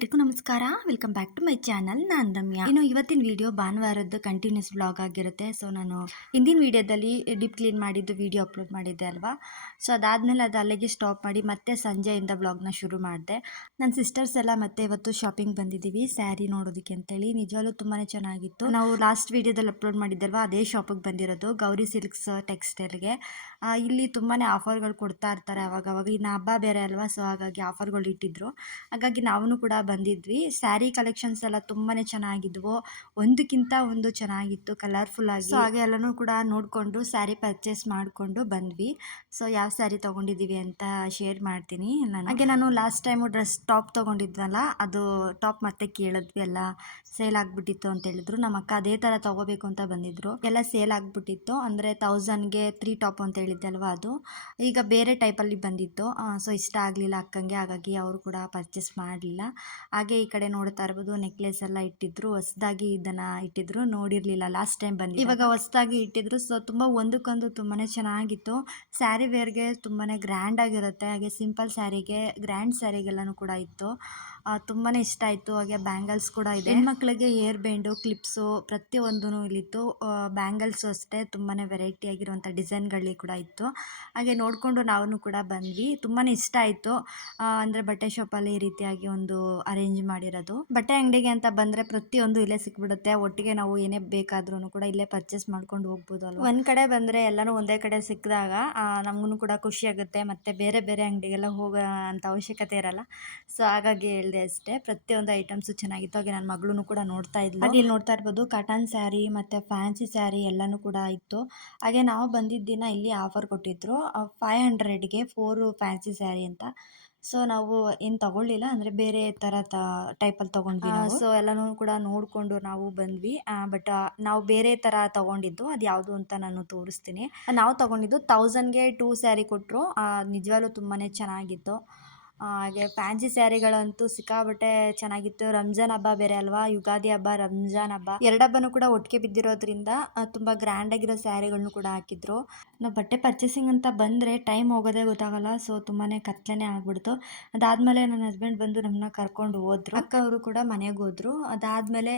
ಎಲ್ರಿಗೂ ನಮಸ್ಕಾರ. Welcome back to my channel. ನಾನು ರಮ್ಯಾ. ಇನ್ನು ಇವತ್ತಿನ ವಿಡಿಯೋ ಭಾನುವಾರದ್ದು ಕಂಟಿನ್ಯೂಸ್ ವ್ಲಾಗ್ ಆಗಿರುತ್ತೆ. ಸೊ ನಾನು ಹಿಂದಿನ ವಿಡಿಯೋದಲ್ಲಿ ಡೀಪ್ ಕ್ಲೀನ್ ಮಾಡಿದ್ದು ವಿಡಿಯೋ ಅಪ್ಲೋಡ್ ಮಾಡಿದ್ದೆ ಅಲ್ವಾ. ಸೊ ಅದಾದಮೇಲೆ ಅದು ಅಲ್ಲಿಗೆ ಸ್ಟಾಪ್ ಮಾಡಿ ಮತ್ತೆ ಸಂಜೆಯಿಂದ ವ್ಲಾಗ್ನ ಶುರು ಮಾಡಿದೆ. ನನ್ನ ಸಿಸ್ಟರ್ಸ್ ಎಲ್ಲ ಮತ್ತೆ ಇವತ್ತು ಶಾಪಿಂಗ್ ಬಂದಿದ್ದೀವಿ ಸ್ಯಾರಿ ನೋಡೋದಕ್ಕೆ ಅಂತೇಳಿ. ನಿಜವಾಗ್ಲೂ ತುಂಬಾ ಚೆನ್ನಾಗಿತ್ತು. ನಾವು ಲಾಸ್ಟ್ ವಿಡಿಯೋದಲ್ಲಿ ಅಪ್ಲೋಡ್ ಮಾಡಿದ್ದಲ್ವಾ, ಅದೇ ಶಾಪಿಗೆ ಬಂದಿರೋದು, ಗೌರಿ ಸಿಲ್ಕ್ಸ್ ಟೆಕ್ಸ್ಟೈಲ್ಗೆ. ಇಲ್ಲಿ ತುಂಬಾ ಆಫರ್ಗಳು ಕೊಡ್ತಾ ಇರ್ತಾರೆ ಅವಾಗವಾಗ. ಇನ್ನು ಹಬ್ಬ ಬೇರೆ ಅಲ್ವಾ, ಸೊ ಹಾಗಾಗಿ ಆಫರ್ಗಳು ಇಟ್ಟಿದ್ರು. ಹಾಗಾಗಿ ನಾವು ಕೂಡ ಬಂದಿದ್ವಿ. ಸ್ಯಾರಿ ಕಲೆಕ್ಷನ್ಸ್ ಎಲ್ಲ ತುಂಬಾ ಚೆನ್ನಾಗಿದ್ವು, ಒಂದಕ್ಕಿಂತ ಒಂದು ಚೆನ್ನಾಗಿತ್ತು, ಕಲರ್ಫುಲ್ ಆಗಿ. ಸೊ ಹಾಗೆ ಎಲ್ಲನೂ ಕೂಡ ನೋಡಿಕೊಂಡು ಸ್ಯಾರಿ ಪರ್ಚೇಸ್ ಮಾಡಿಕೊಂಡು ಬಂದ್ವಿ. ಸೊ ಯಾವ ಸ್ಯಾರಿ ತೊಗೊಂಡಿದ್ದೀವಿ ಅಂತ ಶೇರ್ ಮಾಡ್ತೀನಿ ಹಾಗೆ ನಾನು ಲಾಸ್ಟ್ ಟೈಮು ಟಾಪ್ ತೊಗೊಂಡಿದ್ವಲ್ಲ, ಅದು ಟಾಪ್ ಮತ್ತೆ ಕೇಳಿದ್ವಿ, ಎಲ್ಲ ಸೇಲ್ ಆಗಿಬಿಟ್ಟಿತ್ತು ಅಂತ ಹೇಳಿದ್ರು. ನಮ್ಮ ಅಕ್ಕ ಅದೇ ಥರ ತೊಗೋಬೇಕು ಅಂತ ಬಂದಿದ್ರು. ಎಲ್ಲ ಸೇಲ್ ಆಗಿಬಿಟ್ಟಿತ್ತು, ಅಂದರೆ 1000ಗೆ 3 ಟಾಪ್ ಅಂತ ಹೇಳಿದ್ದೆ ಅಲ್ವಾ, ಅದು ಈಗ ಬೇರೆ ಟೈಪಲ್ಲಿ ಬಂದಿತ್ತು. ಸೊ ಇಷ್ಟ ಆಗಲಿಲ್ಲ ಅಕ್ಕಂಗೆ, ಹಾಗಾಗಿ ಅವರು ಕೂಡ ಪರ್ಚೇಸ್ ಮಾಡಲಿಲ್ಲ. ಹಾಗೆ ಈ ಕಡೆ ನೋಡ್ತಾ ಇರ್ಬೋದು, ನೆಕ್ಲೆಸ್ ಎಲ್ಲ ಇಟ್ಟಿದ್ರು, ಹೊಸದಾಗಿ ಇದನ್ನು ಇಟ್ಟಿದ್ರು, ನೋಡಿರಲಿಲ್ಲ ಲಾಸ್ಟ್ ಟೈಮ್ ಬಂದು, ಇವಾಗ ಹೊಸದಾಗಿ ಇಟ್ಟಿದ್ರು. ಸೊ ತುಂಬ ಒಂದಕ್ಕೊಂದು ತುಂಬಾ ಚೆನ್ನಾಗಿತ್ತು. ಸ್ಯಾರಿ ವೇರ್ಗೆ ತುಂಬಾ ಗ್ರ್ಯಾಂಡ್ ಆಗಿರುತ್ತೆ, ಹಾಗೆ ಸಿಂಪಲ್ ಸ್ಯಾರಿಗೆ, ಗ್ರ್ಯಾಂಡ್ ಸ್ಯಾರಿಗೆಲ್ಲನೂ ಕೂಡ ಇತ್ತು. ತುಂಬಾ ಇಷ್ಟ ಆಯಿತು. ಹಾಗೆ ಬ್ಯಾಂಗಲ್ಸ್ ಕೂಡ ಇದೆ, ಹೆಣ್ಮಕ್ಳಿಗೆ ಹೇರ್ ಬ್ಯಾಂಡು, ಕ್ಲಿಪ್ಸು ಪ್ರತಿಯೊಂದೂ ಇಲ್ಲಿತ್ತು. ಬ್ಯಾಂಗಲ್ಸು ಅಷ್ಟೇ ತುಂಬಾ ವೆರೈಟಿ ಆಗಿರುವಂಥ ಡಿಸೈನ್ಗಳು ಕೂಡ ಇತ್ತು. ಹಾಗೆ ನೋಡಿಕೊಂಡು ನಾವು ಕೂಡ ಬಂದ್ವಿ. ತುಂಬಾ ಇಷ್ಟ ಆಯಿತು. ಅಂದರೆ ಬಟ್ಟೆ ಶಾಪಲ್ಲಿ ಈ ರೀತಿಯಾಗಿ ಒಂದು ಅರೇಂಜ್ ಮಾಡಿರೋದು. ಬಟ್ಟೆ ಅಂಗಡಿಗೆ ಅಂತ ಬಂದರೆ ಪ್ರತಿಯೊಂದು ಇಲ್ಲೇ ಸಿಕ್ಬಿಡುತ್ತೆ. ಒಟ್ಟಿಗೆ ನಾವು ಏನೇ ಬೇಕಾದ್ರೂ ಕೂಡ ಇಲ್ಲೇ ಪರ್ಚೇಸ್ ಮಾಡ್ಕೊಂಡು ಹೋಗ್ಬೋದು ಅಲ್ವಾ. ಒಂದು ಕಡೆ ಬಂದರೆ ಎಲ್ಲನೂ ಒಂದೇ ಕಡೆ ಸಿಕ್ಕಿದಾಗ ನಮಗೂ ಕೂಡ ಖುಷಿ ಆಗುತ್ತೆ. ಮತ್ತು ಬೇರೆ ಬೇರೆ ಅಂಗಡಿಗೆಲ್ಲ ಹೋಗೋ ಅಂಥ ಅವಶ್ಯಕತೆ ಇರಲ್ಲ. ಸೊ ಹಾಗಾಗಿ ಹೇಳಿದೆ ಅಷ್ಟೇ. ಪ್ರತಿಯೊಂದು ಐಟಮ್ಸು ಚೆನ್ನಾಗಿತ್ತು. ಹಾಗೆ ನನ್ನ ಮಗಳೂ ಕೂಡ ನೋಡ್ತಾ ಇದ್ಲು. ಹಾಗೆ ಇಲ್ಲಿ ನೋಡ್ತಾ ಇರ್ಬೋದು, ಕಾಟನ್ ಸ್ಯಾರಿ ಮತ್ತು ಫ್ಯಾನ್ಸಿ ಸ್ಯಾರಿ ಎಲ್ಲನೂ ಕೂಡ ಇತ್ತು. ಹಾಗೆ ನಾವು ಬಂದಿದ್ದ ದಿನ ಇಲ್ಲಿ ಆಫರ್ ಕೊಟ್ಟಿದ್ರು, 500ಗೆ 4 ಫ್ಯಾನ್ಸಿ ಸ್ಯಾರಿ ಅಂತ. ಸೊ ನಾವು ಏನು ತಗೊಳ್ಳಿಲ್ಲ, ಅಂದರೆ ಬೇರೆ ಥರ ಟೈಪಲ್ಲಿ ತೊಗೊಂಡ್ವಿ ನಾವು. ಸೊ ಎಲ್ಲನೂ ಕೂಡ ನೋಡಿಕೊಂಡು ನಾವು ಬಂದ್ವಿ. ಬಟ್ ನಾವು ಬೇರೆ ಥರ ತೊಗೊಂಡಿದ್ದು, ಅದು ಯಾವುದು ಅಂತ ನಾನು ತೋರಿಸ್ತೀನಿ. ನಾವು ತೊಗೊಂಡಿದ್ದು 1000ಗೆ 2 ಸ್ಯಾರಿ ಕೊಟ್ಟರು. ನಿಜವಾಗ್ಲೂ ತುಂಬಾ ಚೆನ್ನಾಗಿತ್ತು. ಹಾಗೆ ಫ್ಯಾನ್ಸಿ ಸ್ಯಾರಿಗಳಂತೂ ಸಿಕ್ಕಾಬಟ್ಟೆ ಚೆನ್ನಾಗಿತ್ತು. ರಂಜಾನ್ ಹಬ್ಬ ಬೇರೆ ಅಲ್ವಾ, ಯುಗಾದಿ ಹಬ್ಬ, ರಂಜಾನ್ ಹಬ್ಬ ಎರಡು ಹಬ್ಬನೂ ಕೂಡ ಒಟ್ಟಿಗೆ ಬಿದ್ದಿರೋದ್ರಿಂದ ತುಂಬ ಗ್ರ್ಯಾಂಡಾಗಿರೋ ಸ್ಯಾರಿಗಳನ್ನು ಕೂಡ ಹಾಕಿದ್ರು. ನಾವು ಬಟ್ಟೆ ಪರ್ಚೇಸಿಂಗ್ ಅಂತ ಬಂದರೆ ಟೈಮ್ ಹೋಗೋದೇ ಗೊತ್ತಾಗಲ್ಲ. ಸೊ ತುಂಬಾ ಕತ್ಲೆನೇ ಆಗ್ಬಿಡ್ತು. ಅದಾದಮೇಲೆ ನನ್ನ ಹಸ್ಬೆಂಡ್ ಬಂದು ನಮ್ಮನ್ನ ಕರ್ಕೊಂಡು ಹೋದ್ರು. ಅಕ್ಕ ಅವರು ಕೂಡ ಮನೆಗೆ ಹೋದ್ರು. ಅದಾದಮೇಲೆ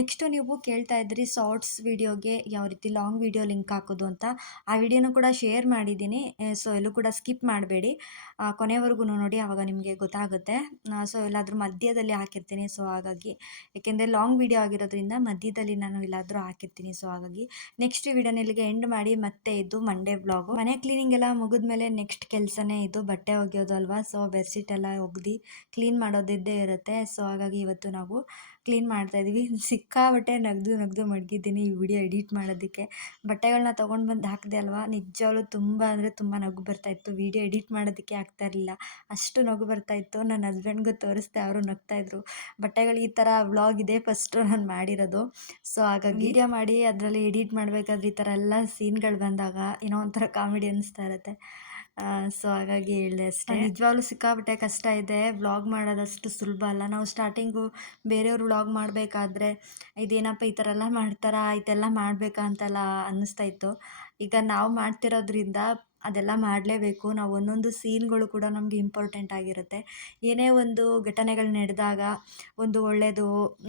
ನೆಕ್ಸ್ಟು ನೀವು ಕೇಳ್ತಾ ಇದ್ರಿ ಶಾರ್ಟ್ಸ್ ವಿಡಿಯೋಗೆ ಯಾವ ರೀತಿ ಲಾಂಗ್ ವಿಡಿಯೋ ಲಿಂಕ್ ಹಾಕೋದು ಅಂತ. ಆ ವಿಡಿಯೋನೂ ಕೂಡ ಶೇರ್ ಮಾಡಿದ್ದೀನಿ. ಸೊ ಎಲ್ಲೂ ಕೂಡ ಸ್ಕಿಪ್ ಮಾಡಬೇಡಿ, ಕೊನೆವರೆಗೂ ನೋಡಿ, ಆವಾಗ ನಿಮಗೆ ಗೊತ್ತಾಗುತ್ತೆ. ಸೊ ಎಲ್ಲಾದರೂ ಮಧ್ಯದಲ್ಲಿ ಹಾಕಿರ್ತೀನಿ. ಸೊ ಹಾಗಾಗಿ, ಏಕೆಂದರೆ ಲಾಂಗ್ ವಿಡಿಯೋ ಆಗಿರೋದ್ರಿಂದ ಮಧ್ಯದಲ್ಲಿ ನಾನು ಎಲ್ಲಾದರೂ ಹಾಕಿರ್ತೀನಿ. ಸೊ ಹಾಗಾಗಿ ನೆಕ್ಸ್ಟ್ ವಿಡಿಯೋನ ಇಲ್ಲಿಗೆ ಎಂಡ್ ಮಾಡಿ, ಮತ್ತೆ ಇದು ಮಂಡೇ ವ್ಲಾಗು. ಮನೆ ಕ್ಲೀನಿಂಗ್ ಎಲ್ಲ ಮುಗಿದ್ಮೇಲೆ ನೆಕ್ಸ್ಟ್ ಕೆಲಸನೇ ಇದು ಬಟ್ಟೆ ಒಗೆಯೋದು ಅಲ್ವಾ. ಸೊ ಬೆಡ್ಶೀಟ್ ಎಲ್ಲ ಒಗ್ದು ಕ್ಲೀನ್ ಮಾಡೋದಿದ್ದೇ ಇರುತ್ತೆ. ಸೊ ಹಾಗಾಗಿ ಇವತ್ತು ನಾವು ಕ್ಲೀನ್ ಮಾಡ್ತಾಯಿದ್ದೀವಿ. ಸಿಕ್ಕಾಬಟ್ಟೆ ನಗ್ದು ಮಡಗಿದ್ದೀನಿ ಈ ವಿಡಿಯೋ ಎಡಿಟ್ ಮಾಡೋದಕ್ಕೆ. ಬಟ್ಟೆಗಳನ್ನ ತೊಗೊಂಡು ಬಂದು ಹಾಕಿದೆ ಅಲ್ವಾ, ನಿಜವಾಗ್ಲೂ ತುಂಬ ಅಂದರೆ ತುಂಬ ನಗು ಬರ್ತಾಯಿತ್ತು. ವಿಡಿಯೋ ಎಡಿಟ್ ಮಾಡೋದಕ್ಕೆ ಆಗ್ತಾಯಿರಲಿಲ್ಲ, ಅಷ್ಟು ನಗು ಬರ್ತಾಯಿತ್ತು. ನನ್ನ ಹಸ್ಬೆಂಡ್ಗೂ ತೋರಿಸ್ದೆ, ಅವರು ನಗ್ತಾಯಿದ್ರು. ಬಟ್ಟೆಗಳು ಈ ಥರ ವ್ಲಾಗ್ ಇದೆ ಫಸ್ಟು ನಾನು ಮಾಡಿರೋದು. ಸೊ ಹಾಗಾಗಿ ವಿಡಿಯೋ ಮಾಡಿ ಅದರಲ್ಲಿ ಎಡಿಟ್ ಮಾಡಬೇಕಾದ್ರೆ ಈ ಥರ ಎಲ್ಲ ಸೀನ್ಗಳು ಬಂದಾಗ ಏನೋ ಒಂಥರ ಕಾಮಿಡಿ ಅನ್ನಿಸ್ತಾ ಇರುತ್ತೆ. ಸೊ ಹಾಗಾಗಿ ಹೇಳಿದೆ ಅಷ್ಟೇ. ನಿಜವಾಗ್ಲೂ ಸಿಕ್ಕಾಪಟ್ಟೆ ಕಷ್ಟ ಇದೆ. ವ್ಲಾಗ್ ಮಾಡೋದಷ್ಟು ಸುಲಭ ಅಲ್ಲ. ನಾವು ಸ್ಟಾರ್ಟಿಂಗು ಬೇರೆಯವರು ವ್ಲಾಗ್ ಮಾಡಬೇಕಾದ್ರೆ ಇದೇನಪ್ಪ ಈ ಥರ ಎಲ್ಲ ಮಾಡ್ತಾರಾ, ಇದೆಲ್ಲ ಮಾಡಬೇಕಾ ಅಂತೆಲ್ಲ ಅನ್ನಿಸ್ತಾ ಇತ್ತು. ಈಗ ನಾವು ಮಾಡ್ತಿರೋದ್ರಿಂದ ಅದೆಲ್ಲ ಮಾಡಲೇಬೇಕು. ನಾವು ಒಂದೊಂದು ಸೀನ್ಗಳು ಕೂಡ ನಮಗೆ ಇಂಪಾರ್ಟೆಂಟ್ ಆಗಿರುತ್ತೆ. ಏನೇ ಒಂದು ಘಟನೆಗಳು ನಡೆದಾಗ, ಒಂದು ಒಳ್ಳೆಯದು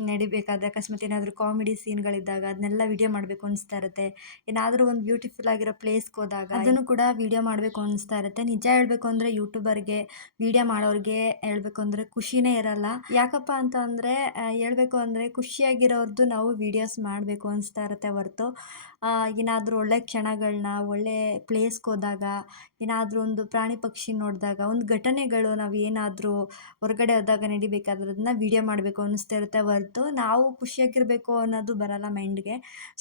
ನಡಿಬೇಕಾದ್ರೆ, ಅಕಸ್ಮಾತ್ ಏನಾದರೂ ಕಾಮಿಡಿ ಸೀನ್ಗಳಿದ್ದಾಗ ಅದನ್ನೆಲ್ಲ ವಿಡಿಯೋ ಮಾಡಬೇಕು ಅನಿಸ್ತಾ ಇರುತ್ತೆ. ಏನಾದರೂ ಒಂದು ಬ್ಯೂಟಿಫುಲ್ ಆಗಿರೋ ಪ್ಲೇಸ್ಗೆ ಹೋದಾಗ ಅದನ್ನು ಕೂಡ ವಿಡಿಯೋ ಮಾಡಬೇಕು ಅನಿಸ್ತಾ ಇರುತ್ತೆ. ನಿಜ ಹೇಳಬೇಕು ಅಂದರೆ ಯೂಟ್ಯೂಬರ್ಗೆ, ವಿಡಿಯೋ ಮಾಡೋರಿಗೆ ಹೇಳಬೇಕು ಅಂದರೆ ಖುಷಿನೇ ಇರಲ್ಲ. ಯಾಕಪ್ಪ ಅಂತ ಅಂದರೆ ಹೇಳಬೇಕು ಅಂದರೆ ಖುಷಿಯಾಗಿರೋರ್ದು ನಾವು ವೀಡಿಯೋಸ್ ಮಾಡಬೇಕು ಅನಿಸ್ತಾ ಇರುತ್ತೆ ಹೊರತು, ಏನಾದರೂ ಒಳ್ಳೆ ಕ್ಷಣಗಳನ್ನ, ಒಳ್ಳೆ ಪ್ಲೇಸ್ಗೆ ಹೋದಾಗ, ಏನಾದರೂ ಒಂದು ಪ್ರಾಣಿ ಪಕ್ಷಿ ನೋಡಿದಾಗ, ಒಂದು ಘಟನೆಗಳು ನಾವು ಏನಾದರೂ ಹೊರಗಡೆ ಹೋದಾಗ ನಡಿಬೇಕಾದ್ರೆ ಅದನ್ನ ವಿಡಿಯೋ ಮಾಡಬೇಕು ಅನ್ನಿಸ್ತಾ ಇರುತ್ತೆ ಹೊರತು, ನಾವು ಖುಷಿಯಾಗಿರಬೇಕು ಅನ್ನೋದು ಬರಲ್ಲ ಮೈಂಡ್ಗೆ.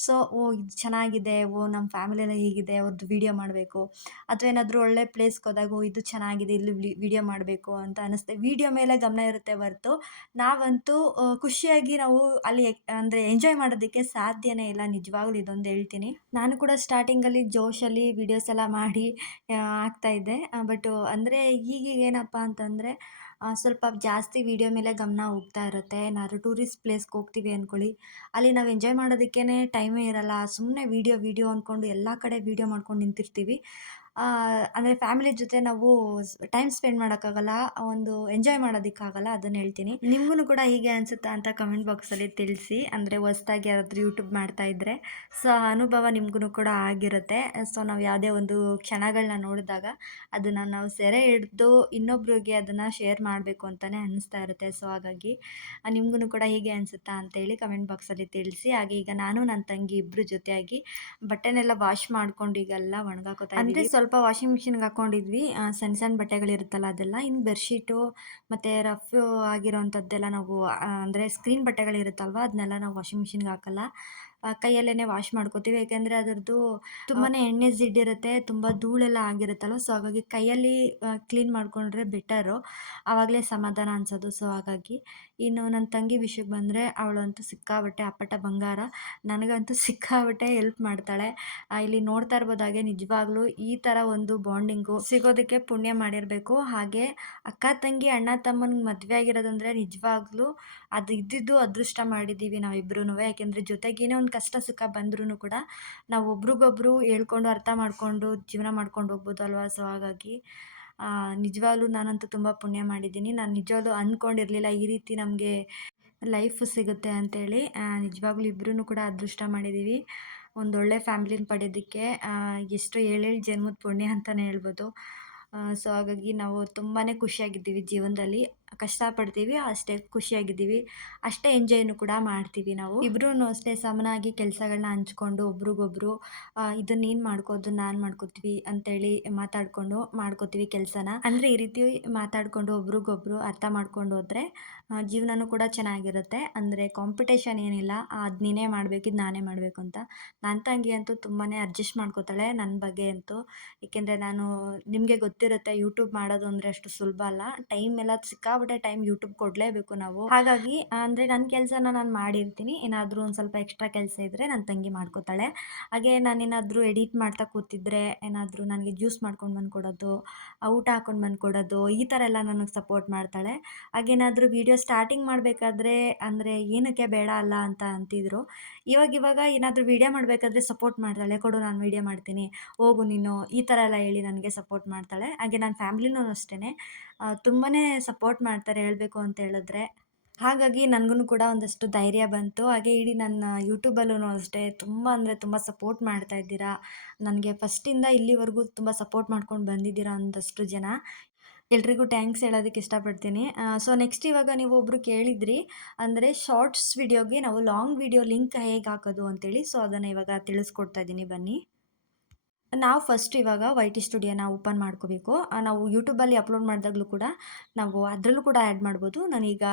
ಸೊ ಇದು ಚೆನ್ನಾಗಿದೆ, ನಮ್ಮ ಫ್ಯಾಮಿಲಿಯೆಲ್ಲ ಹೀಗಿದೆ, ಅವ್ರದ್ದು ವಿಡಿಯೋ ಮಾಡಬೇಕು, ಅಥವಾ ಏನಾದರೂ ಒಳ್ಳೆ ಪ್ಲೇಸ್ಗೆ ಹೋದಾಗ ಇದು ಚೆನ್ನಾಗಿದೆ, ಇಲ್ಲಿ ವಿಡಿಯೋ ಮಾಡಬೇಕು ಅಂತ ಅನ್ನಿಸುತ್ತೆ. ವಿಡಿಯೋ ಮೇಲೆ ಗಮನ ಇರುತ್ತೆ ಹೊರತು, ನಾವಂತೂ ಖುಷಿಯಾಗಿ ನಾವು ಅಲ್ಲಿ ಅಂದರೆ ಎಂಜಾಯ್ ಮಾಡೋದಕ್ಕೆ ಸಾಧ್ಯನೇ ಇಲ್ಲ. ನಿಜವಾಗ್ಲೂ ಇದೊಂದು ಹೇಳ್ತೀನಿ. ನಾನು ಕೂಡ ಸ್ಟಾರ್ಟಿಂಗಲ್ಲಿ ಜೋಶಲ್ಲಿ ವಿಡಿಯೋಸ್ ಎಲ್ಲ ಮಾಡಿ ಹಾಕ್ತಾಯಿದ್ದೆ. ಬಟ್ ಅಂದರೆ ಈಗೀಗ ಏನಪ್ಪ ಅಂತಂದರೆ ಸ್ವಲ್ಪ ಜಾಸ್ತಿ ವಿಡಿಯೋ ಮೇಲೆ ಗಮನ ಹೋಗ್ತಾ ಇರುತ್ತೆ. ಏನಾದ್ರು ಟೂರಿಸ್ಟ್ ಪ್ಲೇಸ್ಗೆ ಹೋಗ್ತೀವಿ ಅಂದ್ಕೊಳ್ಳಿ, ಅಲ್ಲಿ ನಾವು ಎಂಜಾಯ್ ಮಾಡೋದಕ್ಕೇ ಟೈಮೇ ಇರಲ್ಲ. ಸುಮ್ಮನೆ ವಿಡಿಯೋ ಅಂದ್ಕೊಂಡು ಎಲ್ಲ ಕಡೆ ವಿಡಿಯೋ ಮಾಡ್ಕೊಂಡು ನಿಂತಿರ್ತೀವಿ. ಅಂದರೆ ಫ್ಯಾಮಿಲಿ ಜೊತೆ ನಾವು ಟೈಮ್ ಸ್ಪೆಂಡ್ ಮಾಡೋಕ್ಕಾಗಲ್ಲ, ಒಂದು ಎಂಜಾಯ್ ಮಾಡೋದಕ್ಕಾಗಲ್ಲ, ಅದನ್ನು ಹೇಳ್ತೀನಿ. ನಿಮಗೂ ಕೂಡ ಹೀಗೆ ಅನಿಸುತ್ತಾ ಅಂತ ಕಮೆಂಟ್ ಬಾಕ್ಸಲ್ಲಿ ತಿಳಿಸಿ. ಅಂದರೆ ಹೊಸ್ದಾಗಿ ಯಾರಾದರೂ ಯೂಟ್ಯೂಬ್ ಮಾಡ್ತಾ ಇದ್ದರೆ ಸೊ ಆ ಅನುಭವ ನಿಮಗೂ ಕೂಡ ಆಗಿರುತ್ತೆ. ಸೊ ನಾವು ಯಾವುದೇ ಒಂದು ಕ್ಷಣಗಳನ್ನ ನೋಡಿದಾಗ ಅದನ್ನು ನಾವು ಸೆರೆ ಹಿಡಿದು ಇನ್ನೊಬ್ರಿಗೆ ಅದನ್ನು ಶೇರ್ ಮಾಡಬೇಕು ಅಂತಲೇ ಅನ್ನಿಸ್ತಾ ಇರುತ್ತೆ. ಸೊ ಹಾಗಾಗಿ ನಿಮಗೂ ಕೂಡ ಹೀಗೆ ಅನಿಸುತ್ತಾ ಅಂತೇಳಿ ಕಮೆಂಟ್ ಬಾಕ್ಸಲ್ಲಿ ತಿಳಿಸಿ. ಹಾಗೆ ಈಗ ನಾನು ನನ್ನ ತಂಗಿ ಇಬ್ಬರು ಜೊತೆಯಾಗಿ ಬಟ್ಟೆನೆಲ್ಲ ವಾಶ್ ಮಾಡ್ಕೊಂಡು ಈಗೆಲ್ಲ ಒಣಗಾಕೋತಾ ಇದ್ದೀವಿ. ಅಂದರೆ ಸ್ವಲ್ಪ ವಾಷಿಂಗ್ ಮಿಷಿನ್ಗೆ ಹಾಕ್ಕೊಂಡಿದ್ವಿ, ಸಣ್ಣ ಸಣ್ಣ ಬಟ್ಟೆಗಳಿರುತ್ತಲ್ಲ ಅದೆಲ್ಲ. ಇನ್ನು ಬೆಡ್ಶೀಟು ಮತ್ತು ರಫ್ ಆಗಿರೋವಂಥದ್ದೆಲ್ಲ ನಾವು ಅಂದರೆ ಸ್ಕ್ರೀನ್ ಬಟ್ಟೆಗಳಿರುತ್ತಲ್ವ ಅದನ್ನೆಲ್ಲ ನಾವು ವಾಷಿಂಗ್ ಮಿಷಿನ್ಗೆ ಹಾಕಲ್ಲ, ಕೈಯಲ್ಲೇ ವಾಶ್ ಮಾಡ್ಕೋತೀವಿ. ಯಾಕೆಂದರೆ ಅದರದ್ದು ತುಂಬಾ ಎಣ್ಣೆ ಜಿಡ್ಡಿರುತ್ತೆ, ತುಂಬ ಧೂಳೆಲ್ಲ ಆಗಿರುತ್ತಲ್ವ. ಸೊ ಹಾಗಾಗಿ ಕೈಯಲ್ಲಿ ಕ್ಲೀನ್ ಮಾಡಿಕೊಂಡ್ರೆ ಬೆಟರು, ಆವಾಗಲೇ ಸಮಾಧಾನ ಅನಿಸೋದು. ಸೊ ಹಾಗಾಗಿ ಇನ್ನು ನನ್ನ ತಂಗಿ ವಿಷಯಕ್ಕೆ ಬಂದರೆ ಅವಳಂತೂ ಸಿಕ್ಕಾಬಟ್ಟೆ ಅಪ್ಪಟ ಬಂಗಾರ. ನನಗಂತೂ ಸಿಕ್ಕಾಬಟ್ಟೆ ಹೆಲ್ಪ್ ಮಾಡ್ತಾಳೆ. ಇಲ್ಲಿ ನೋಡ್ತಾ ಇರ್ಬೋದಾಗೆ ನಿಜವಾಗ್ಲೂ ಈ ಥರ ಒಂದು ಬಾಂಡಿಂಗು ಸಿಗೋದಕ್ಕೆ ಪುಣ್ಯ ಮಾಡಿರಬೇಕು. ಹಾಗೆ ಅಕ್ಕ ತಂಗಿ ಅಣ್ಣ ತಮ್ಮನಿಗೆ ಮದುವೆ ಆಗಿರೋದಂದರೆ ನಿಜವಾಗ್ಲೂ ಅದು ಇದ್ದಿದ್ದು ಅದೃಷ್ಟ ಮಾಡಿದ್ದೀವಿ ನಾವಿಬ್ರೂ. ಯಾಕೆಂದರೆ ಜೊತೆಗೇನೆ ಒಂದು ಕಷ್ಟ ಸುಖ ಬಂದ್ರೂ ಕೂಡ ನಾವು ಒಬ್ರಿಗೊಬ್ರು ಹೇಳ್ಕೊಂಡು ಅರ್ಥ ಮಾಡಿಕೊಂಡು ಜೀವನ ಮಾಡ್ಕೊಂಡು ಹೋಗ್ಬೋದು ಅಲ್ವಾ. ಸೊ ಹಾಗಾಗಿ ನಿಜವಾಗ್ಲೂ ನಾನಂತೂ ತುಂಬ ಪುಣ್ಯ ಮಾಡಿದ್ದೀನಿ. ನಾನು ನಿಜವಾಗ್ಲೂ ಅಂದ್ಕೊಂಡಿರಲಿಲ್ಲ ಈ ರೀತಿ ನಮಗೆ ಲೈಫ್ ಸಿಗುತ್ತೆ ಅಂತೇಳಿ. ನಿಜವಾಗ್ಲೂ ಇಬ್ಬರೂ ಕೂಡ ಅದೃಷ್ಟ ಮಾಡಿದ್ದೀವಿ. ಒಂದೊಳ್ಳೆ ಫ್ಯಾಮಿಲಿನ ಪಡೆಯೋದಕ್ಕೆ ಎಷ್ಟು ಏಳೇಳು ಜನ್ಮದ ಪುಣ್ಯ ಅಂತಲೇ ಹೇಳ್ಬೋದು. ಸೊ ಹಾಗಾಗಿ ನಾವು ತುಂಬಾ ಖುಷಿಯಾಗಿದ್ದೀವಿ ಜೀವನದಲ್ಲಿ. ಕಷ್ಟಪಡ್ತೀವಿ, ಅಷ್ಟೇ ಖುಷಿಯಾಗಿದ್ದೀವಿ, ಅಷ್ಟೇ ಎಂಜಾಯ್ನು ಕೂಡ ಮಾಡ್ತೀವಿ ನಾವು. ಇಬ್ಬರೂ ಅಷ್ಟೇ ಸಮನಾಗಿ ಕೆಲಸಗಳನ್ನ ಹಂಚ್ಕೊಂಡು ಒಬ್ರಿಗೊಬ್ರು ಇದನ್ನ ನೀನು ಮಾಡ್ಕೋ ಅದನ್ನ ನಾನು ಮಾಡ್ಕೋತೀವಿ ಅಂತೇಳಿ ಮಾತಾಡಿಕೊಂಡು ಮಾಡ್ಕೋತೀವಿ ಕೆಲಸನ. ಅಂದರೆ ಈ ರೀತಿ ಮಾತಾಡಿಕೊಂಡು ಒಬ್ರಿಗೊಬ್ರು ಅರ್ಥ ಮಾಡ್ಕೊಂಡು ಹೋದರೆ ಜೀವನನೂ ಕೂಡ ಚೆನ್ನಾಗಿರುತ್ತೆ. ಅಂದರೆ ಕಾಂಪಿಟೇಷನ್ ಏನಿಲ್ಲ, ಅದು ನೀನೇ ಮಾಡಬೇಕು, ಇದು ನಾನೇ ಮಾಡಬೇಕು ಅಂತ. ನನ್ನ ತಂಗಿ ಅಂತೂ ತುಂಬಾ ಅಡ್ಜಸ್ಟ್ ಮಾಡ್ಕೋತಾಳೆ ನನ್ನ ಬಗ್ಗೆ ಅಂತೂ. ಏಕೆಂದರೆ ನಾನು ನಿಮಗೆ ಗೊತ್ತಿರುತ್ತೆ ಯೂಟ್ಯೂಬ್ ಮಾಡೋದು ಅಂದರೆ ಅಷ್ಟು ಸುಲಭ ಅಲ್ಲ. ಟೈಮ್ ಎಲ್ಲ ಸಿಕ್ಕಾಪಟ್ಟೆ ಟೈಮ್ ಯೂಟ್ಯೂಬ್ ಕೊಡಲೇಬೇಕು ನಾವು. ಹಾಗಾಗಿ ಅಂದರೆ ನನ್ನ ಕೆಲಸನ ನಾನು ಮಾಡಿರ್ತೀನಿ, ಏನಾದರೂ ಒಂದು ಸ್ವಲ್ಪ ಎಕ್ಸ್ಟ್ರಾ ಕೆಲಸ ಇದ್ದರೆ ನನ್ನ ತಂಗಿ ಮಾಡ್ಕೋತಾಳೆ. ಹಾಗೆ ನಾನೇನಾದರೂ ಎಡಿಟ್ ಮಾಡ್ತಾ ಕೂತಿದ್ರೆ ಏನಾದರೂ ನನಗೆ ಜ್ಯೂಸ್ ಮಾಡ್ಕೊಂಡು ಬಂದು ಕೊಡೋದು, ಊಟ ಹಾಕೊಂಡು ಬಂದು ಕೊಡೋದು, ಈ ಥರ ಎಲ್ಲ ನನಗೆ ಸಪೋರ್ಟ್ ಮಾಡ್ತಾಳೆ. ಹಾಗೇನಾದರೂ ವೀಡಿಯೋ ಸ್ಟಾರ್ಟಿಂಗ್ ಮಾಡಬೇಕಾದ್ರೆ ಅಂದರೆ ಏನಕ್ಕೆ ಬೇಡ ಅಲ್ಲ ಅಂತ ಅಂತಿದ್ರು. ಇವಾಗ ಏನಾದರೂ ವೀಡಿಯೋ ಮಾಡಬೇಕಾದ್ರೆ ಸಪೋರ್ಟ್ ಮಾಡ್ತಾಳೆ. ಕೊಡು ನಾನು ವೀಡಿಯೋ ಮಾಡ್ತೀನಿ, ಹೋಗು ನೀನು, ಈ ಥರ ಎಲ್ಲ ಹೇಳಿ ನನಗೆ ಸಪೋರ್ಟ್ ಮಾಡ್ತಾಳೆ. ಹಾಗೆ ನನ್ನ ಫ್ಯಾಮ್ಲಿನೂ ಅಷ್ಟೇ ತುಂಬಾ ಸಪೋರ್ಟ್ ಮಾಡ್ತಾರೆ ಹೇಳಬೇಕು ಅಂತ ಹೇಳಿದ್ರೆ. ಹಾಗಾಗಿ ನನಗೂ ಕೂಡ ಒಂದಷ್ಟು ಧೈರ್ಯ ಬಂತು. ಹಾಗೆ ಇಡೀ ನನ್ನ ಯೂಟ್ಯೂಬಲ್ಲೂ ಅಷ್ಟೇ ತುಂಬ ಅಂದರೆ ತುಂಬ ಸಪೋರ್ಟ್ ಮಾಡ್ತಾ ಇದ್ದೀರಾ. ನನಗೆ ಫಸ್ಟಿಂದ ಇಲ್ಲಿವರೆಗೂ ತುಂಬ ಸಪೋರ್ಟ್ ಮಾಡ್ಕೊಂಡು ಬಂದಿದ್ದೀರಾ ಒಂದಷ್ಟು ಜನ. ಎಲ್ರಿಗೂ ಥ್ಯಾಂಕ್ಸ್ ಹೇಳೋದಕ್ಕೆ ಇಷ್ಟಪಡ್ತೀನಿ. ಸೊ ನೆಕ್ಸ್ಟ್ ಇವಾಗ ನೀವು ಒಬ್ಬರು ಕೇಳಿದ್ರಿ, ಅಂದರೆ ಶಾರ್ಟ್ಸ್ ವಿಡಿಯೋಗೆ ನಾವು ಲಾಂಗ್ ವಿಡಿಯೋ ಲಿಂಕ್ ಹೇಗೆ ಹಾಕೋದು ಅಂತೇಳಿ. ಸೊ ಅದನ್ನು ಇವಾಗ ತಿಳಿಸ್ಕೊಡ್ತಾ ಇದ್ದೀನಿ ಬನ್ನಿ. ನಾವು ಫಸ್ಟ್ ಇವಾಗ ವೈ-ಟಿ ಸ್ಟುಡಿಯೋನ ಓಪನ್ ಮಾಡ್ಕೋಬೇಕು. ನಾವು ಯೂಟ್ಯೂಬಲ್ಲಿ ಅಪ್ಲೋಡ್ ಮಾಡಿದಾಗಲೂ ಕೂಡ ನಾವು ಅದರಲ್ಲೂ ಕೂಡ ಆ್ಯಡ್ ಮಾಡ್ಬೋದು. ನಾನೀಗ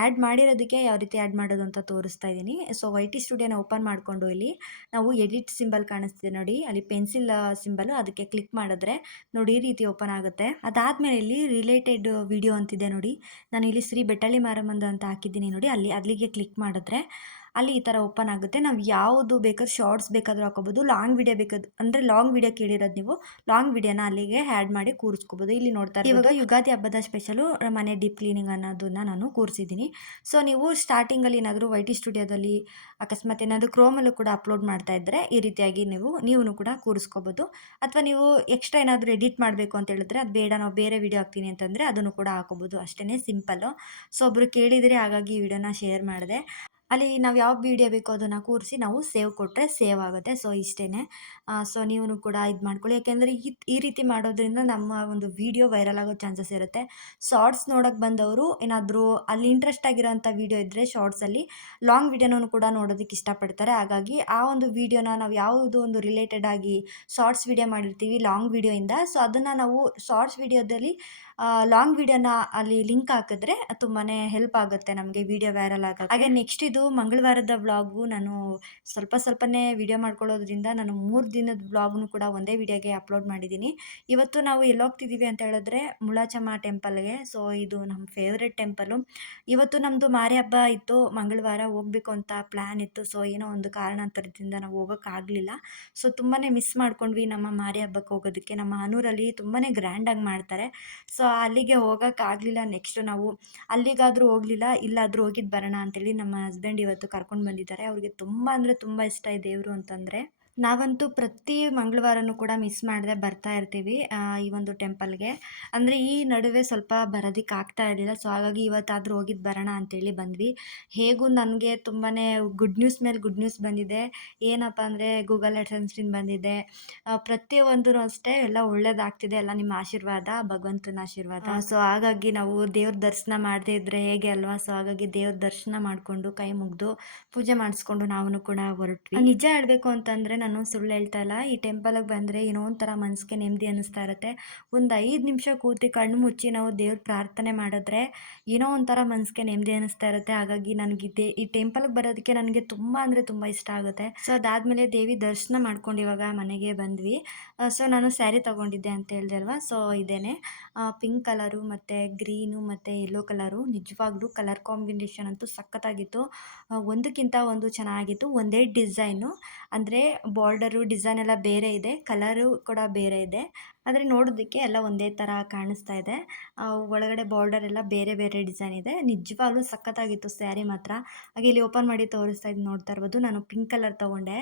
ಆ್ಯಡ್ ಮಾಡಿರೋದಕ್ಕೆ ಯಾವ ರೀತಿ ಆ್ಯಡ್ ಮಾಡೋದು ಅಂತ ತೋರಿಸ್ತಾ ಇದ್ದೀನಿ. ಸೊ ವೈ-ಟಿ ಸ್ಟುಡಿಯೋನ ಓಪನ್ ಮಾಡಿಕೊಂಡು ಇಲ್ಲಿ ನಾವು ಎಡಿಟ್ ಸಿಂಬಲ್ ಕಾಣಿಸ್ತಿದೆ ನೋಡಿ, ಅಲ್ಲಿ ಪೆನ್ಸಿಲ್ ಸಿಂಬಲು, ಅದಕ್ಕೆ ಕ್ಲಿಕ್ ಮಾಡಿದ್ರೆ ನೋಡಿ ಈ ರೀತಿ ಓಪನ್ ಆಗುತ್ತೆ. ಅದಾದಮೇಲೆ ಇಲ್ಲಿ ರಿಲೇಟೆಡ್ ವಿಡಿಯೋ ಅಂತಿದೆ ನೋಡಿ, ನಾನು ಇಲ್ಲಿ ಶ್ರೀ ಬೆಟ್ಟಳ್ಳಿ ಮಾರಮ್ಮಂದು ಅಂತ ಹಾಕಿದ್ದೀನಿ ನೋಡಿ, ಅಲ್ಲಿಗೆ ಕ್ಲಿಕ್ ಮಾಡಿದ್ರೆ ಅಲ್ಲಿ ಈ ಥರ ಓಪನ್ ಆಗುತ್ತೆ. ನಾವು ಯಾವುದು ಬೇಕಾದ್ರೂ ಶಾರ್ಟ್ಸ್ ಬೇಕಾದರೂ ಹಾಕೋಬೋದು, ಲಾಂಗ್ ವಿಡಿಯೋ ಬೇಕಾದ್ರು ಅಂದರೆ ಲಾಂಗ್ ವಿಡಿಯೋ ಕೇಳಿರೋದು ನೀವು ಲಾಂಗ್ ವಿಡಿಯೋನ ಅಲ್ಲಿಗೆ ಆ್ಯಡ್ ಮಾಡಿ ಕೂರಿಸ್ಕೋಬೋದು. ಇಲ್ಲಿ ನೋಡ್ತಾ ಇವಾಗ ಯುಗಾದಿ ಹಬ್ಬದ ಸ್ಪೆಷಲು ಮನೆ ಡೀಪ್ ಕ್ಲೀನಿಂಗ್ ಅನ್ನೋದನ್ನ ನಾನು ಕೂರಿಸಿದ್ದೀನಿ. ಸೊ ನೀವು ಸ್ಟಾರ್ಟಿಂಗಲ್ಲಿ ಏನಾದರೂ ವೈ-ಟಿ ಸ್ಟುಡಿಯೋದಲ್ಲಿ ಅಕಸ್ಮಾತ್ ಏನಾದರೂ ಕ್ರೋಮಲ್ಲೂ ಕೂಡ ಅಪ್ಲೋಡ್ ಮಾಡ್ತಾ ಇದ್ದರೆ ಈ ರೀತಿಯಾಗಿ ನೀವು ಕೂಡ ಕೂರಿಸ್ಕೋಬೋದು. ಅಥವಾ ನೀವು ಎಕ್ಸ್ಟ್ರಾ ಏನಾದರೂ ಎಡಿಟ್ ಮಾಡಬೇಕು ಅಂತ ಹೇಳಿದ್ರೆ ಅದು ಬೇಡ, ನಾವು ಬೇರೆ ವಿಡಿಯೋ ಹಾಕ್ತೀನಿ ಅಂತಂದರೆ ಅದನ್ನು ಕೂಡ ಹಾಕೋಬೋದು. ಅಷ್ಟೇ ಸಿಂಪಲ್ಲು. ಸೊ ಒಬ್ಬರು ಕೇಳಿದರೆ ಹಾಗಾಗಿ ಈ ವಿಡಿಯೋನ ಶೇರ್ ಮಾಡಿದೆ. ಅಲ್ಲಿ ನಾವು ಯಾವ ವೀಡಿಯೋ ಬೇಕೋ ಅದನ್ನು ಕೂರಿಸಿ ನಾವು ಸೇವ್ ಕೊಟ್ಟರೆ ಸೇವ್ ಆಗುತ್ತೆ. ಸೊ ಇಷ್ಟೇ. ಸೊ ನೀವು ಕೂಡ ಇದು ಮಾಡ್ಕೊಳ್ಳಿ. ಯಾಕೆಂದರೆ ಈ ರೀತಿ ಮಾಡೋದ್ರಿಂದ ನಮ್ಮ ಒಂದು ವೀಡಿಯೋ ವೈರಲ್ ಆಗೋ ಚಾನ್ಸಸ್ ಇರುತ್ತೆ. ಶಾರ್ಟ್ಸ್ ನೋಡೋಕ್ಕೆ ಬಂದವರು ಏನಾದರೂ ಅಲ್ಲಿ ಇಂಟ್ರೆಸ್ಟ್ ಆಗಿರೋಂಥ ವೀಡಿಯೋ ಇದ್ದರೆ ಶಾರ್ಟ್ಸಲ್ಲಿ ಲಾಂಗ್ ವೀಡಿಯೋನೂ ಕೂಡ ನೋಡೋದಕ್ಕೆ ಇಷ್ಟಪಡ್ತಾರೆ. ಹಾಗಾಗಿ ಆ ಒಂದು ವೀಡಿಯೋನ ನಾವು ಯಾವುದು ಒಂದು ರಿಲೇಟೆಡ್ ಆಗಿ ಶಾರ್ಟ್ಸ್ ವೀಡಿಯೋ ಮಾಡಿರ್ತೀವಿ ಲಾಂಗ್ ವೀಡಿಯೋಯಿಂದ, ಸೊ ಅದನ್ನು ನಾವು ಶಾರ್ಟ್ಸ್ ವೀಡಿಯೋದಲ್ಲಿ ಲಾಂಗ್ ವೀಡಿಯೋನ ಅಲ್ಲಿ ಲಿಂಕ್ ಹಾಕಿದ್ರೆ ತುಂಬಾ ಹೆಲ್ಪ್ ಆಗುತ್ತೆ ನಮಗೆ ವೀಡಿಯೋ ವೈರಲ್ ಆಗೋಕ್ಕೆ. ಹಾಗೆ ನೆಕ್ಸ್ಟ್ ಇದು ಮಂಗಳವಾರದ ವ್ಲಾಗು. ನಾನು ಸ್ವಲ್ಪನೇ ವೀಡಿಯೋ ಮಾಡ್ಕೊಳ್ಳೋದ್ರಿಂದ ನಾನು 3 ದಿನದ ವ್ಲಾಗ್ನು ಕೂಡ ಒಂದೇ ವೀಡಿಯೋಗೆ ಅಪ್ಲೋಡ್ ಮಾಡಿದ್ದೀನಿ. ಇವತ್ತು ನಾವು ಎಲ್ಲೋಗ್ತಿದ್ದೀವಿ ಅಂತ ಹೇಳಿದ್ರೆ ಮುಳಾಚಮ್ಮ ಟೆಂಪಲ್ಗೆ. ಸೊ ಇದು ನಮ್ಮ ಫೇವ್ರೆಟ್ ಟೆಂಪಲು. ಇವತ್ತು ನಮ್ಮದು ಮಾರಿ ಹಬ್ಬ ಇತ್ತು, ಮಂಗಳವಾರ ಹೋಗಬೇಕು ಅಂತ ಪ್ಲ್ಯಾನ್ ಇತ್ತು. ಸೊ ಏನೋ ಒಂದು ಕಾರಣಾಂತರದಿಂದ ನಾವು ಹೋಗೋಕ್ಕಾಗಲಿಲ್ಲ. ಸೊ ತುಂಬಾ ಮಿಸ್ ಮಾಡ್ಕೊಂಡ್ವಿ ನಮ್ಮ ಮಾರಿ ಹಬ್ಬಕ್ಕೆ ಹೋಗೋದಕ್ಕೆ. ನಮ್ಮ ಹನೂರಲ್ಲಿ ತುಂಬಾ ಗ್ರ್ಯಾಂಡಾಗಿ ಮಾಡ್ತಾರೆ. ಸೊ ಅಲ್ಲಿಗೆ ಹೋಗೋಕ್ಕಾಗಲಿಲ್ಲ. ನೆಕ್ಸ್ಟು ನಾವು ಅಲ್ಲಿಗಾದರೂ ಹೋಗಲಿಲ್ಲ, ಇಲ್ಲಾದರೂ ಹೋಗಿದ್ದು ಬರೋಣ ಅಂತೇಳಿ ನಮ್ಮ ಹಸ್ಬೆಂಡ್ ಇವತ್ತು ಕರ್ಕೊಂಡು ಬಂದಿದ್ದಾರೆ. ಅವ್ರಿಗೆ ತುಂಬ ಅಂದರೆ ತುಂಬ ಇಷ್ಟ ಈ ದೇವರು ಅಂತಂದರೆ. ನಾವಂತೂ ಪ್ರತಿ ಮಂಗಳವಾರನೂ ಕೂಡ ಮಿಸ್ ಮಾಡದೆ ಬರ್ತಾ ಇರ್ತೀವಿ ಈ ಒಂದು ಟೆಂಪಲ್‌ಗೆ. ಅಂದರೆ ಈ ನಡುವೆ ಸ್ವಲ್ಪ ಬರೋದಿಕ್ಕೆ ಆಗ್ತಾ ಇರಲಿಲ್ಲ. ಸೊ, ಹಾಗಾಗಿ ಇವತ್ತಾದರೂ ಹೋಗಿದ್ದು ಬರೋಣ ಅಂತೇಳಿ ಬಂದ್ವಿ. ಹೇಗೂ ನನಗೆ ತುಂಬಾನೇ ಗುಡ್ ನ್ಯೂಸ್ ಮೇಲೆ ಗುಡ್ ನ್ಯೂಸ್ ಬಂದಿದೆ. ಏನಪ್ಪ ಅಂದರೆ ಗೂಗಲ್ ಅಡ್ಸೆನ್ಸ್‌ನಿಂದ ಬಂದಿದೆ. ಪ್ರತಿಯೊಂದೂ ಅಷ್ಟೇ ಎಲ್ಲ ಒಳ್ಳೇದಾಗ್ತಿದೆ. ಎಲ್ಲ ನಿಮ್ಮ ಆಶೀರ್ವಾದ, ಭಗವಂತನ ಆಶೀರ್ವಾದ. ಸೊ, ಹಾಗಾಗಿ ನಾವು ದೇವ್ರ ದರ್ಶನ ಮಾಡದೇ ಇದ್ದರೆ ಹೇಗೆ ಅಲ್ವಾ? ಸೊ, ಹಾಗಾಗಿ ದೇವ್ರ ದರ್ಶನ ಮಾಡಿಕೊಂಡು, ಕೈ ಮುಗಿದು, ಪೂಜೆ ಮಾಡಿಸ್ಕೊಂಡು ನಾವುನು ಕೂಡ ಹೊರಟ್ವಿ. ನಿಜ ಹೇಳ್ಬೇಕು ಅಂತಂದರೆ ನಾನು ಸುಳ್ಳು ಹೇಳ್ತಾ ಇಲ್ಲ. ಈ ಟೆಂಪಲ್‌ಗೆ ಬಂದರೆ ಏನೋ ಒಂಥರ ಮನಸ್ಸಿಗೆ ನೆಮ್ಮದಿ ಅನ್ನಿಸ್ತಾ ಇರುತ್ತೆ. ಒಂದು 5 ನಿಮಿಷ ಕೂತು ಕಣ್ಣು ಮುಚ್ಚಿ ನಾವು ದೇವ್ರ ಪ್ರಾರ್ಥನೆ ಮಾಡಿದ್ರೆ ಏನೋ ಒಂಥರ ಮನಸ್ಸಿಗೆ ನೆಮ್ಮದಿ ಅನ್ನಿಸ್ತಾ ಇರುತ್ತೆ. ಹಾಗಾಗಿ ನನಗೆ ಈ ಟೆಂಪಲ್‌ಗೆ ಬರೋದಕ್ಕೆ ನನಗೆ ತುಂಬ ಅಂದರೆ ತುಂಬ ಇಷ್ಟ ಆಗುತ್ತೆ. ಸೊ, ಅದಾದಮೇಲೆ ದೇವಿ ದರ್ಶನ ಮಾಡ್ಕೊಂಡು ಇವಾಗ ಮನೆಗೆ ಬಂದ್ವಿ. ಸೊ, ನಾನು ಸ್ಯಾರಿ ತೊಗೊಂಡಿದ್ದೆ ಅಂತ ಹೇಳಿದೆ ಅಲ್ವಾ? ಸೊ, ಇದೇನೆ ಪಿಂಕ್ ಕಲರು ಮತ್ತು ಗ್ರೀನು ಮತ್ತು ಯೆಲ್ಲೋ ಕಲರು. ನಿಜವಾಗ್ಲೂ ಕಲರ್ ಕಾಂಬಿನೇಷನ್ ಅಂತೂ ಸಖತ್ತಾಗಿತ್ತು. ಒಂದಕ್ಕಿಂತ ಒಂದು ಚೆನ್ನಾಗಿತ್ತು. ಒಂದೇ ಡಿಸೈನು ಅಂದರೆ ಬಾರ್ಡರು ಡಿಸೈನ್ ಎಲ್ಲ ಬೇರೆ ಇದೆ. ಕಲರು ಕೂಡ ಬೇರೆ ಇದೆ. ಆದರೆ ನೋಡೋದಕ್ಕೆ ಎಲ್ಲ ಒಂದೇ ಥರ ಕಾಣಿಸ್ತಾ ಇದೆ. ಒಳಗಡೆ ಬಾರ್ಡರ್ ಎಲ್ಲ ಬೇರೆ ಬೇರೆ ಡಿಸೈನ್ ಇದೆ. ನಿಜವಾಗ್ಲೂ ಸಖತ್ತಾಗಿತ್ತು ಸ್ಯಾರಿ ಮಾತ್ರ. ಹಾಗೆ ಇಲ್ಲಿ ಓಪನ್ ಮಾಡಿ ತೋರಿಸ್ತಾ ಇದ್ದೀನಿ, ನೋಡ್ತಾ ಇರ್ಬೋದು. ನಾನು ಪಿಂಕ್ ಕಲರ್ ತೊಗೊಂಡೆ.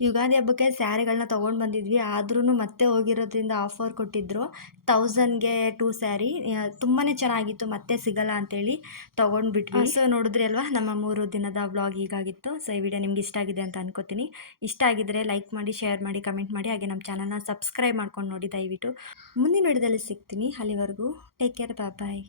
ಯುಗಾದಿ ಹಬ್ಬಕ್ಕೆ ಸ್ಯಾರಿಗಳನ್ನ ತೊಗೊಂಡು ಬಂದಿದ್ವಿ. ಆದ್ರೂ ಮತ್ತೆ ಹೋಗಿರೋದ್ರಿಂದ ಆಫರ್ ಕೊಟ್ಟಿದ್ದರು. 1000ಗೆ 2 ಸ್ಯಾರಿ. ತುಂಬಾ ಚೆನ್ನಾಗಿತ್ತು. ಮತ್ತೆ ಸಿಗಲ್ಲ ಅಂತೇಳಿ ತೊಗೊಂಡ್ಬಿಟ್ವಿ. ಸೊ, ನೋಡಿದ್ರಿ ಅಲ್ವಾ ನಮ್ಮ 3 ದಿನದ ವ್ಲಾಗ್ ಹೀಗಾಗಿತ್ತು. ಸೊ, ಈ ವಿಡಿಯೋ ನಿಮ್ಗೆ ಇಷ್ಟ ಆಗಿದೆ ಅಂತ ಅನ್ಕೋತೀನಿ. ಇಷ್ಟ ಆಗಿದ್ರೆ ಲೈಕ್ ಮಾಡಿ, ಶೇರ್ ಮಾಡಿ, ಕಮೆಂಟ್ ಮಾಡಿ. ಹಾಗೆ ನಮ್ಮ ಚಾನಲ್‌ನ ಸಬ್ಸ್ಕ್ರೈಬ್ ಮಾಡ್ಕೊಂಡು ನೋಡಿ ದಯವಿಟ್ಟು. ಮುಂದಿನ ವಿಡಿಯೋದಲ್ಲಿ ಸಿಗ್ತೀನಿ. ಅಲ್ಲಿವರೆಗೂ ಟೇಕ್ ಕೇರ್. ಬಾಯ್.